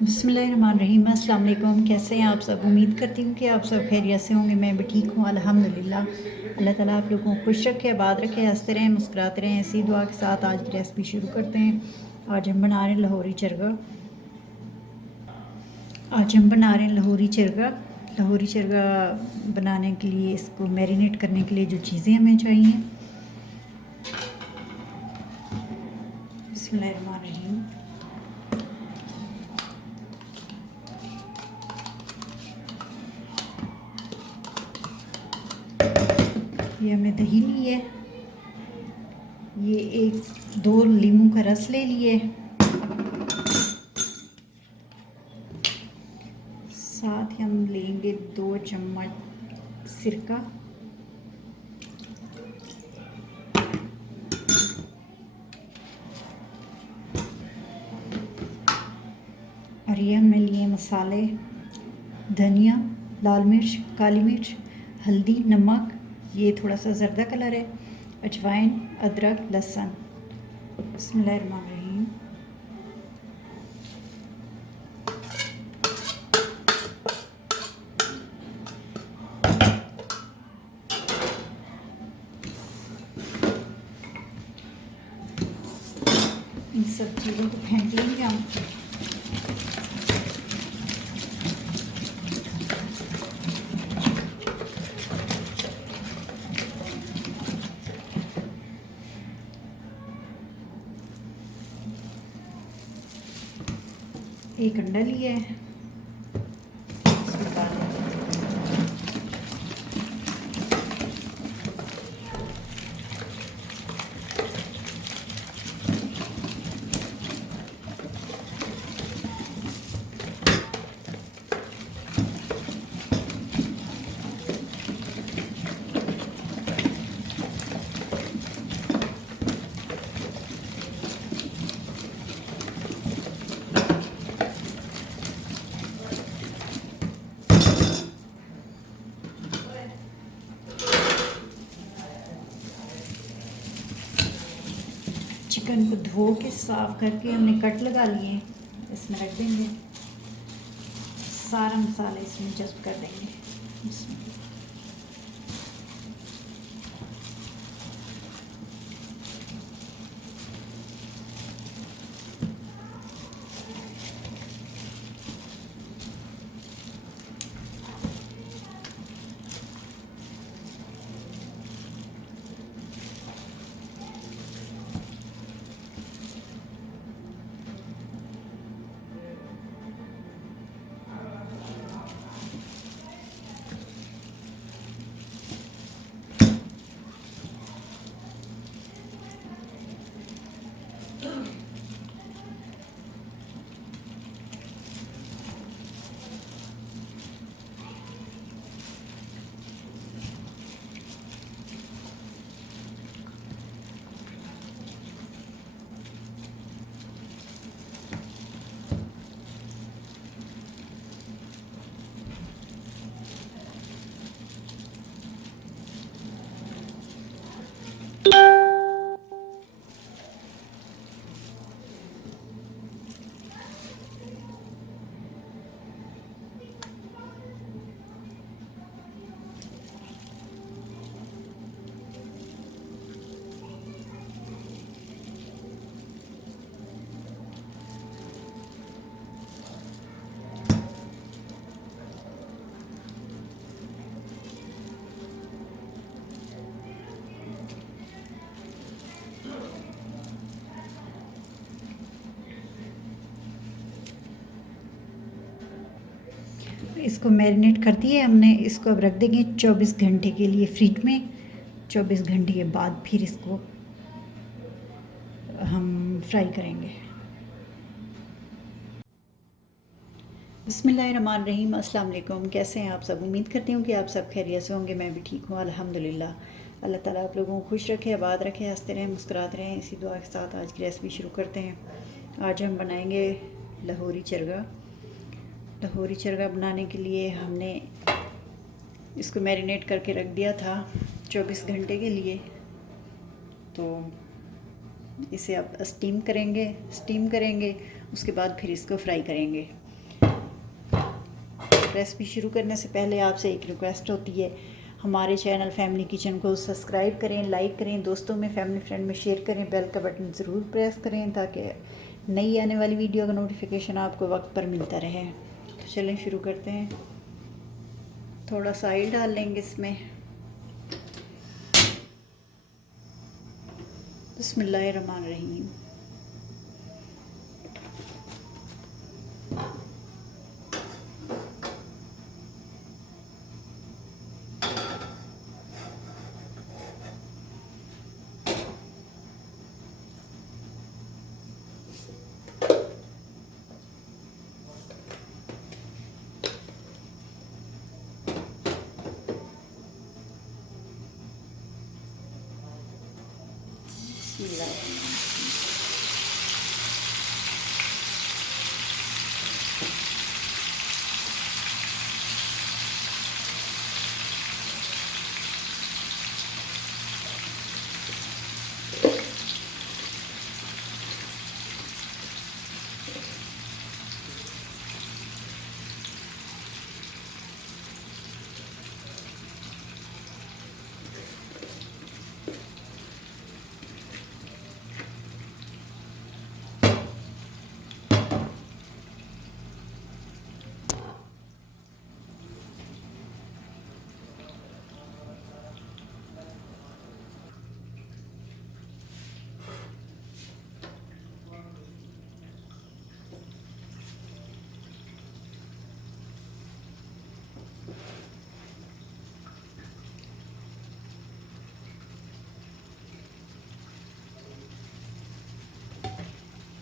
बिस्मिल्लाहिर्रहमानिर्रहीम। अस्सलाम वालेकुम। कैसे हैं आप सब? उम्मीद करती हूँ कि आप सब खैरियत से होंगे। मैं भी ठीक हूँ अल्हम्दुलिल्लाह। अल्लाह ताला आप लोगों को खुश रखे, आबाद रखे, हंसते रहें, मुस्कुराते रहें। इसी दुआ के साथ आज की रेसिपी शुरू करते हैं। आज हम बना रहे हैं लाहौरी चरगा। लाहौरी चरगा बनाने के लिए, इसको मैरिनेट करने के लिए जो चीज़ें हमें चाहिए। बिस्मिल्लाहिर्रहमानिर्रहीम। ये हमने दही ली है, ये एक दो नींबू का रस ले लिए, साथ ही हम लेंगे 2 चम्मच सिरका, और ये हमने लिए मसाले, धनिया, लाल मिर्च, काली मिर्च, हल्दी, नमक, ये थोड़ा सा ज़र्दा कलर है, अजवाइन, अदरक, लहसुन। बिस्मिल्लाहिर्रहमानिर्रहीम। इन सब चीज़ों को फेंट लेंगे हम। एक अंडा लिया है, चिकन को धो के साफ करके हमने कट लगा लिए, इसमें रख देंगे। सारा मसाला इसमें जस्ट कर देंगे। इसको मैरिनेट कर दिए हमने। इसको अब रख देंगे 24 घंटे के लिए फ्रिज में। 24 घंटे के बाद फिर इसको हम फ्राई करेंगे। बिस्मिल्लाहिर्रहमानिर्रहीम। अस्सलाम वालेकुम। कैसे हैं आप सब? उम्मीद करती हूँ कि आप सब खैरियत से होंगे। मैं भी ठीक हूँ अल्हम्दुलिल्लाह। अल्लाह ताला आप लोगों को खुश रखे, आबाद रखे, हंसते रहें, मुस्कुराते रहें। इसी दुआ के साथ आज की रेसिपी शुरू करते हैं। आज हम बनाएंगे लाहौरी चरगा। लाहौरी चरगा बनाने के लिए हमने इसको मैरिनेट करके रख दिया था 24 घंटे के लिए। तो इसे अब स्टीम करेंगे। उसके बाद फिर इसको फ्राई करेंगे। रेसिपी शुरू करने से पहले आपसे एक रिक्वेस्ट होती है, हमारे चैनल फैमिली किचन को सब्सक्राइब करें, लाइक करें, दोस्तों में, फैमिली फ्रेंड में शेयर करें, बेल का बटन ज़रूर प्रेस करें ताकि नई आने वाली वीडियो का नोटिफिकेशन आपको वक्त पर मिलता रहे। तो चलें शुरू करते हैं। थोड़ा सा ऑयल डाल लेंगे इसमें। बिस्मिल्लाहिर्रहमानिर्रहीम।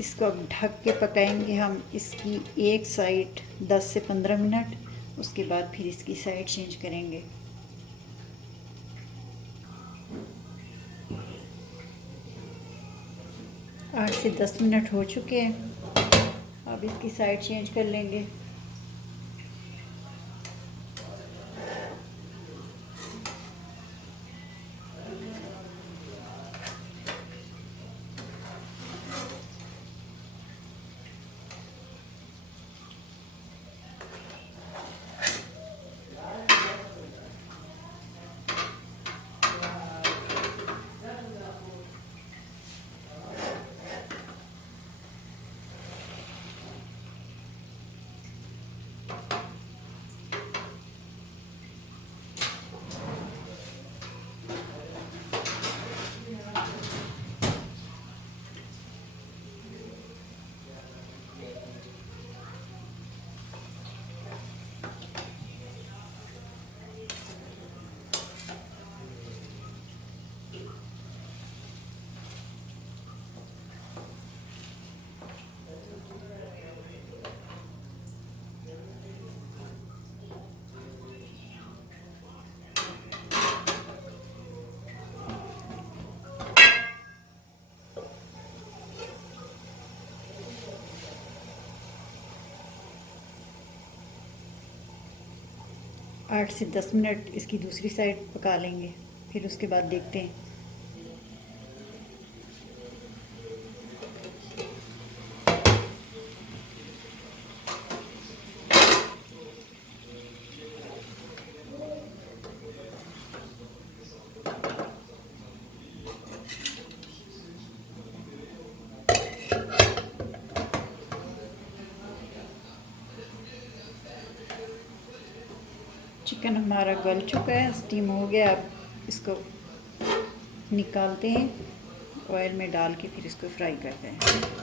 इसको अब ढक के पकाएंगे हम इसकी एक साइड 10 से 15 मिनट। उसके बाद फिर इसकी साइड चेंज करेंगे। 8 से 10 मिनट हो चुके हैं। अब इसकी साइड चेंज कर लेंगे। आठ से 10 मिनट इसकी दूसरी साइड पका लेंगे, फिर उसके बाद देखते हैं। चिकन हमारा गल चुका है, स्टीम हो गया। अब इसको निकालते हैं, ऑयल में डाल के फिर इसको फ्राई करते हैं।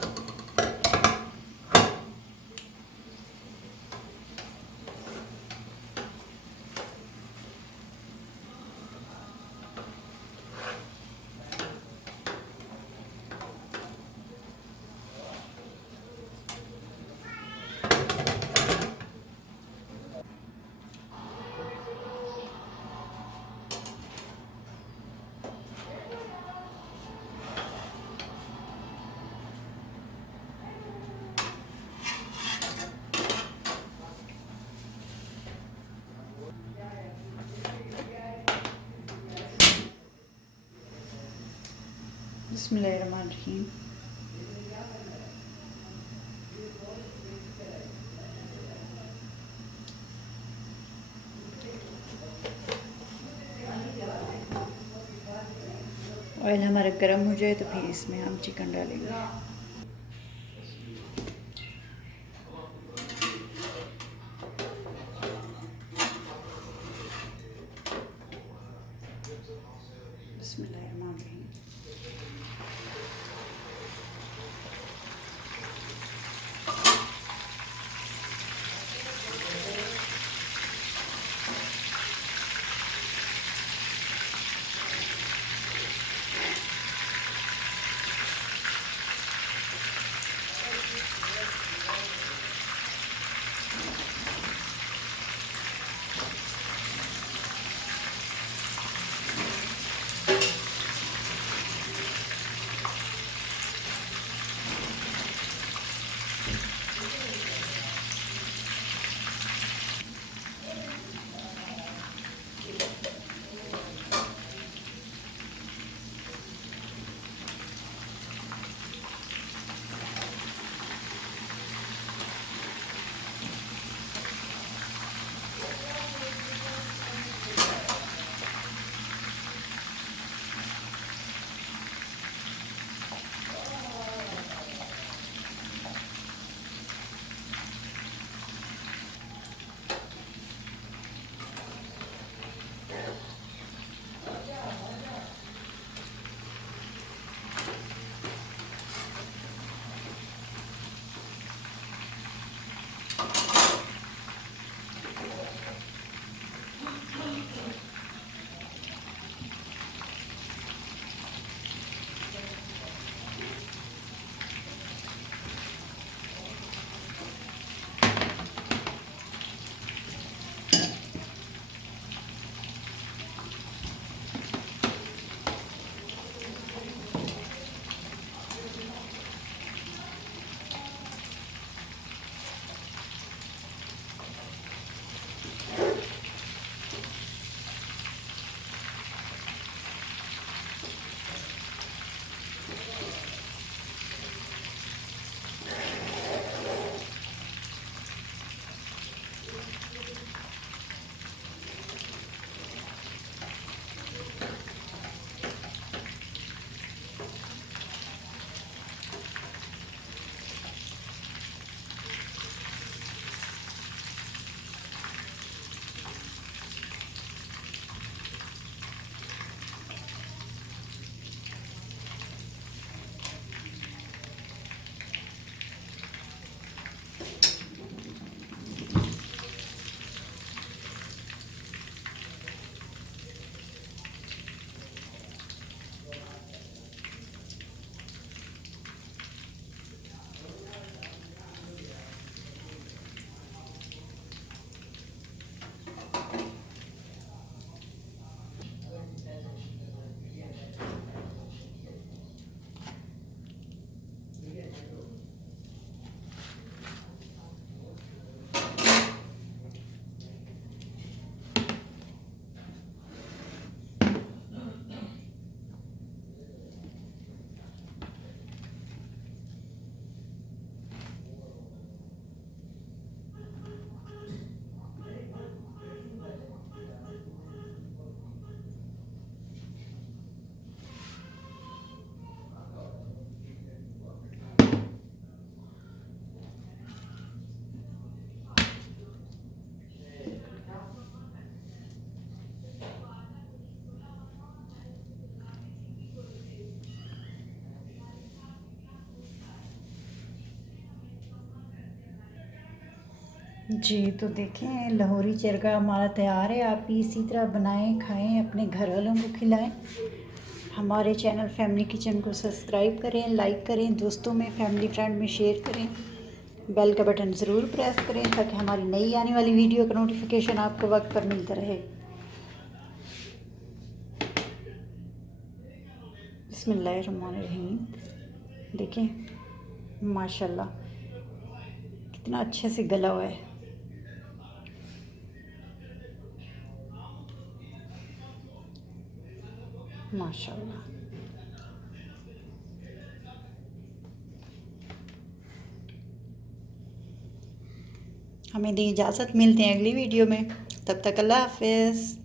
बिस्मिल्लाहिर्रहमानिर्रहीम। ऑयल हमारा गर्म हो जाए तो फिर इसमें हम चिकन डालेंगे। बिस्मिल्लाहिर्रहमानिर्रहीम। जी, तो देखें लाहौरी चरगा हमारा तैयार है। आप भी इसी तरह बनाएं, खाएं, अपने घर वालों को खिलाएं। हमारे चैनल फैमिली किचन को सब्सक्राइब करें, लाइक करें, दोस्तों में, फैमिली फ्रेंड में शेयर करें। बेल का बटन ज़रूर प्रेस करें ताकि हमारी नई आने वाली वीडियो का नोटिफिकेशन आपको वक्त पर मिलता रहे। बिस्मिल्लाहिर्रहमानिर्रहीम। देखें माशाल्लाह कितना अच्छे से गला हुआ है। माशाल्लाह। हमें दी इजाज़त, मिलते हैं अगली वीडियो में। तब तक अल्लाह हाफ़िज़।